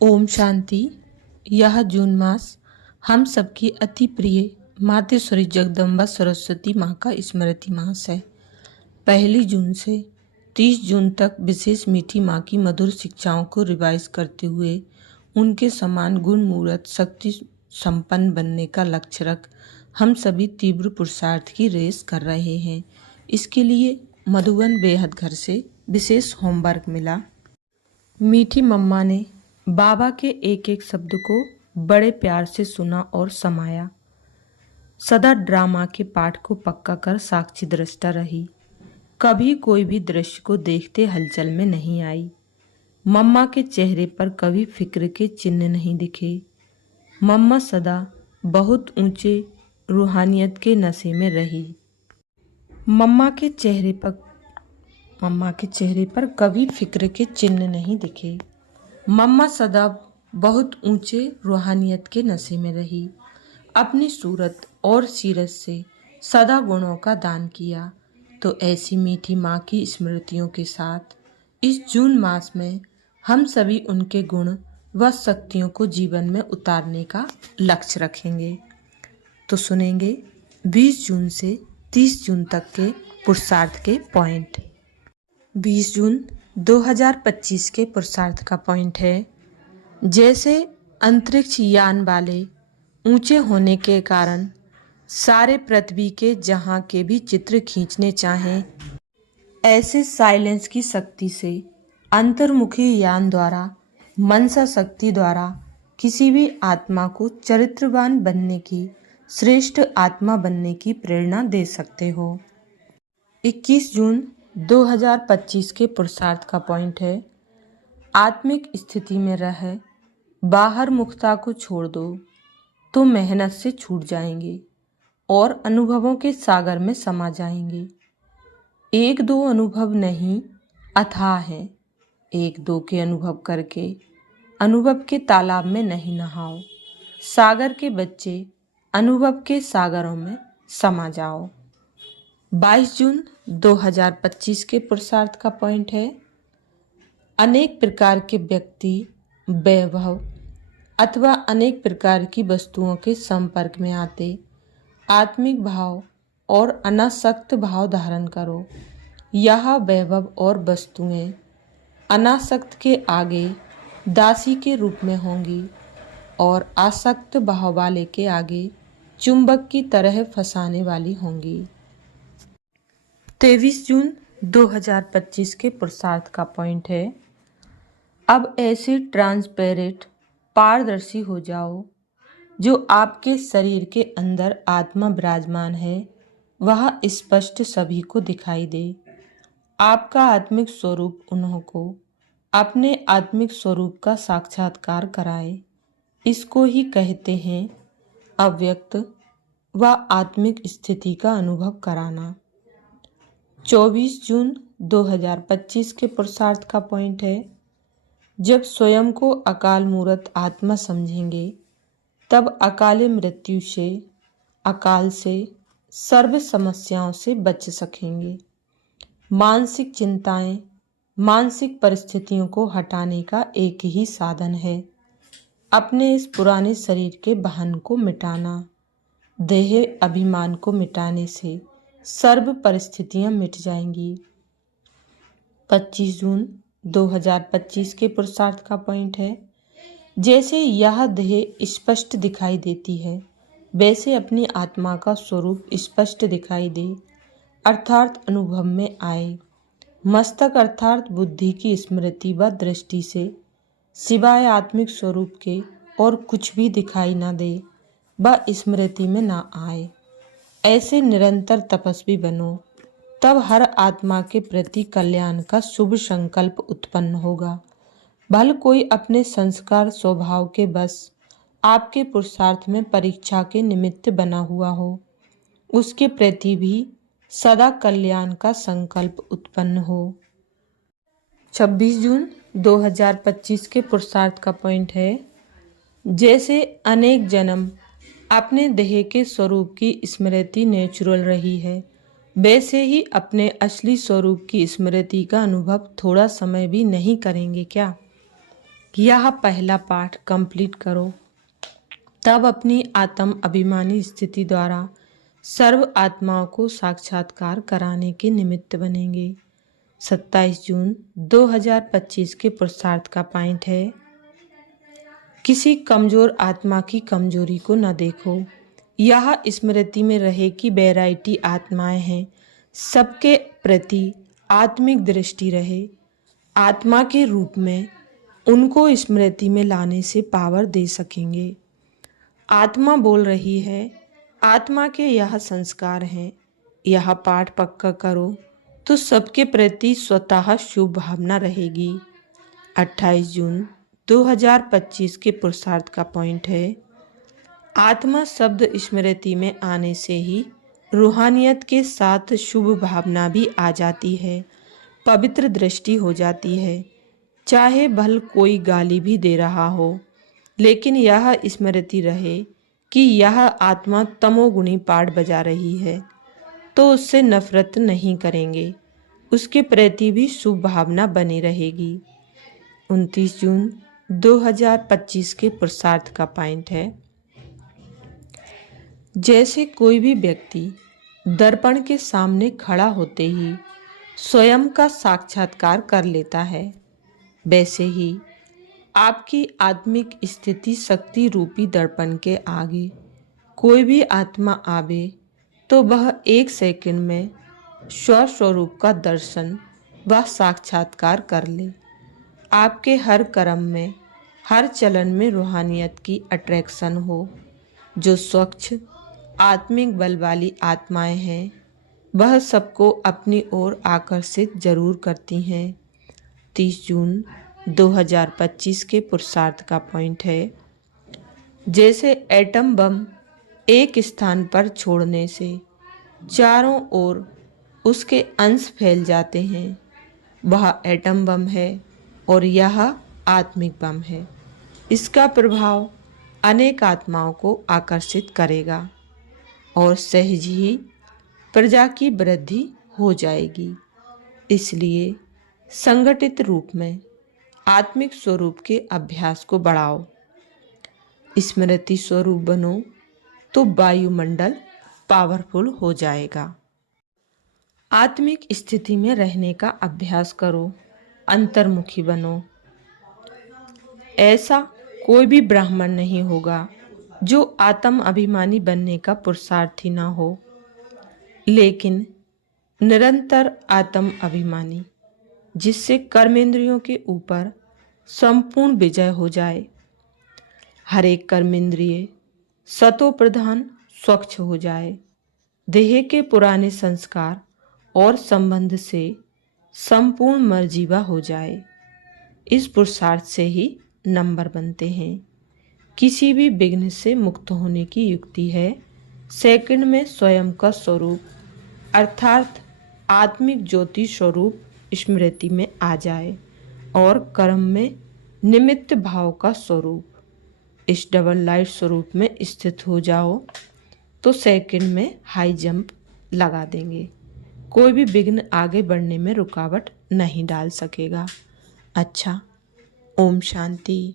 ओम शांति। यह जून मास हम सबकी अति प्रिय मातेश्वरी जगदम्बा सरस्वती माँ का स्मृति मास है। 1 जून से 30 जून तक विशेष मीठी माँ की मधुर शिक्षाओं को रिवाइज करते हुए उनके समान गुण मूर्त शक्ति संपन्न बनने का लक्ष्य रख हम सभी तीव्र पुरुषार्थ की रेस कर रहे हैं। इसके लिए मधुबन बेहद घर से विशेष होमवर्क मिला। मीठी मम्मा ने बाबा के एक एक शब्द को बड़े प्यार से सुना और समाया। सदा ड्रामा के पाठ को पक्का कर साक्षी दृष्टा रही। कभी कोई भी दृश्य को देखते हलचल में नहीं आई। मम्मा के चेहरे पर कभी फिक्र के चिन्ह नहीं दिखे। मम्मा सदा बहुत ऊंचे रूहानियत के नशे में रही। मम्मा के चेहरे पर कभी फिक्र के चिन्ह नहीं दिखे। मम्मा सदा बहुत ऊंचे रूहानियत के नशे में रही। अपनी सूरत और सीरत से सदा गुणों का दान किया। तो ऐसी मीठी माँ की स्मृतियों के साथ इस जून मास में हम सभी उनके गुण व शक्तियों को जीवन में उतारने का लक्ष्य रखेंगे। तो सुनेंगे 20 जून से 30 जून तक के पुरुषार्थ के पॉइंट। 20 जून 2025 के पुरुषार्थ का पॉइंट है, जैसे अंतरिक्ष यान वाले ऊंचे होने के कारण सारे पृथ्वी के जहां के भी चित्र खींचने चाहें, ऐसे साइलेंस की शक्ति से अंतर्मुखी यान द्वारा मनसा शक्ति द्वारा किसी भी आत्मा को चरित्रवान बनने की, श्रेष्ठ आत्मा बनने की प्रेरणा दे सकते हो। 21 जून 2025 के पुरुषार्थ का पॉइंट है, आत्मिक स्थिति में रह बाहर मुखता को छोड़ दो तो मेहनत से छूट जाएंगे और अनुभवों के सागर में समा जाएंगे। 1-2 अनुभव नहीं अथाह हैं। 1-2 के अनुभव करके अनुभव के तालाब में नहीं नहाओ। सागर के बच्चे अनुभव के सागरों में समा जाओ। 22 जून 2025 के पुरुषार्थ का पॉइंट है, अनेक प्रकार के व्यक्ति, वैभव अथवा अनेक प्रकार की वस्तुओं के संपर्क में आते आत्मिक भाव और अनासक्त भाव धारण करो। यह वैभव और वस्तुएं अनासक्त के आगे दासी के रूप में होंगी और आसक्त भाव वाले के आगे चुंबक की तरह फंसाने वाली होंगी। 23 जून 2025 के पुरुषार्थ का पॉइंट है, अब ऐसे ट्रांसपेरेंट पारदर्शी हो जाओ जो आपके शरीर के अंदर आत्मा विराजमान है वह स्पष्ट सभी को दिखाई दे। आपका आत्मिक स्वरूप उन्हों को अपने आत्मिक स्वरूप का साक्षात्कार कराए। इसको ही कहते हैं अव्यक्त व आत्मिक स्थिति का अनुभव कराना। 24 जून 2025 के पुरुषार्थ का पॉइंट है, जब स्वयं को अकाल मूर्त आत्मा समझेंगे तब अकाले मृत्यु से, अकाल से, सर्व समस्याओं से बच सकेंगे। मानसिक चिंताएं, मानसिक परिस्थितियों को हटाने का एक ही साधन है, अपने इस पुराने शरीर के बहन को मिटाना। देह अभिमान को मिटाने से सर्व परिस्थितियां मिट जाएंगी। 25 जून 2025 के पुरुषार्थ का पॉइंट है, जैसे यह देह स्पष्ट दिखाई देती है वैसे अपनी आत्मा का स्वरूप स्पष्ट दिखाई दे, अर्थात अनुभव में आए। मस्तक अर्थात बुद्धि की स्मृति व दृष्टि से सिवाय आत्मिक स्वरूप के और कुछ भी दिखाई न दे व स्मृति में न आए। ऐसे निरंतर तपस्वी बनो, तब हर आत्मा के प्रति कल्याण का शुभ संकल्प उत्पन्न होगा। भले कोई अपने संस्कार स्वभाव के बस आपके पुरुषार्थ में परीक्षा के निमित्त बना हुआ हो, उसके प्रति भी सदा कल्याण का संकल्प उत्पन्न हो। 26 जून 2025 के पुरुषार्थ का पॉइंट है, जैसे अनेक जन्म अपने देह के स्वरूप की स्मृति नेचुरल रही है, वैसे ही अपने असली स्वरूप की स्मृति का अनुभव थोड़ा समय भी नहीं करेंगे क्या? यह पहला पाठ कंप्लीट करो, तब अपनी आत्म अभिमानी स्थिति द्वारा सर्व आत्माओं को साक्षात्कार कराने के निमित्त बनेंगे। 27 जून 2025 के पुरुषार्थ का पॉइंट है, किसी कमजोर आत्मा की कमजोरी को न देखो। यह स्मृति में रहे कि वैरायटी आत्माएं हैं, सबके प्रति आत्मिक दृष्टि रहे। आत्मा के रूप में उनको स्मृति में लाने से पावर दे सकेंगे। आत्मा बोल रही है, आत्मा के यह संस्कार हैं। यह पाठ पक्का करो तो सबके प्रति स्वतः शुभ भावना रहेगी। 28 जून 2025 के पुरुषार्थ का पॉइंट है, आत्मा शब्द स्मृति में आने से ही रूहानियत के साथ शुभ भावना भी आ जाती है, पवित्र दृष्टि हो जाती है। चाहे भल कोई गाली भी दे रहा हो, लेकिन यह स्मृति रहे कि यह आत्मा तमोगुणी पाठ बजा रही है, तो उससे नफरत नहीं करेंगे, उसके प्रति भी शुभ भावना बनी रहेगी। 29 जून 2025 के पुरुषार्थ का पॉइंट है, जैसे कोई भी व्यक्ति दर्पण के सामने खड़ा होते ही स्वयं का साक्षात्कार कर लेता है, वैसे ही आपकी आत्मिक स्थिति शक्ति रूपी दर्पण के आगे कोई भी आत्मा आवे तो वह 1 सेकंड में स्वस्वरूप का दर्शन व साक्षात्कार कर ले। आपके हर कर्म में, हर चलन में रूहानियत की अट्रैक्शन हो। जो स्वच्छ आत्मिक बल वाली आत्माएं हैं, वह सबको अपनी ओर आकर्षित जरूर करती हैं। 30 जून 2025 के पुरुषार्थ का पॉइंट है, जैसे एटम बम एक स्थान पर छोड़ने से चारों ओर उसके अंश फैल जाते हैं, वह एटम बम है और यह आत्मिक बम है। इसका प्रभाव अनेक आत्माओं को आकर्षित करेगा और सहज ही प्रजा की वृद्धि हो जाएगी। इसलिए संगठित रूप में आत्मिक स्वरूप के अभ्यास को बढ़ाओ। स्मृति स्वरूप बनो तो वायुमंडल पावरफुल हो जाएगा। आत्मिक स्थिति में रहने का अभ्यास करो, अंतर्मुखी बनो। ऐसा कोई भी ब्राह्मण नहीं होगा जो आत्म अभिमानी बनने का पुरुषार्थी ना हो, लेकिन निरंतर आत्म अभिमानी, जिससे कर्मेंद्रियों के ऊपर संपूर्ण विजय हो जाए। हर एक कर्मेंद्रिय सतो प्रधान स्वच्छ हो जाए। देह के पुराने संस्कार और संबंध से संपूर्ण मर्जीवा हो जाए। इस पुरुषार्थ से ही नंबर बनते हैं। किसी भी विघ्न से मुक्त होने की युक्ति है, सेकंड में स्वयं का स्वरूप अर्थात आत्मिक ज्योति स्वरूप स्मृति में आ जाए और कर्म में निमित्त भाव का स्वरूप इस डबल लाइट स्वरूप में स्थित हो जाओ तो सेकंड में हाई जंप लगा देंगे। कोई भी विघ्न आगे बढ़ने में रुकावट नहीं डाल सकेगा। अच्छा, ओम शांति।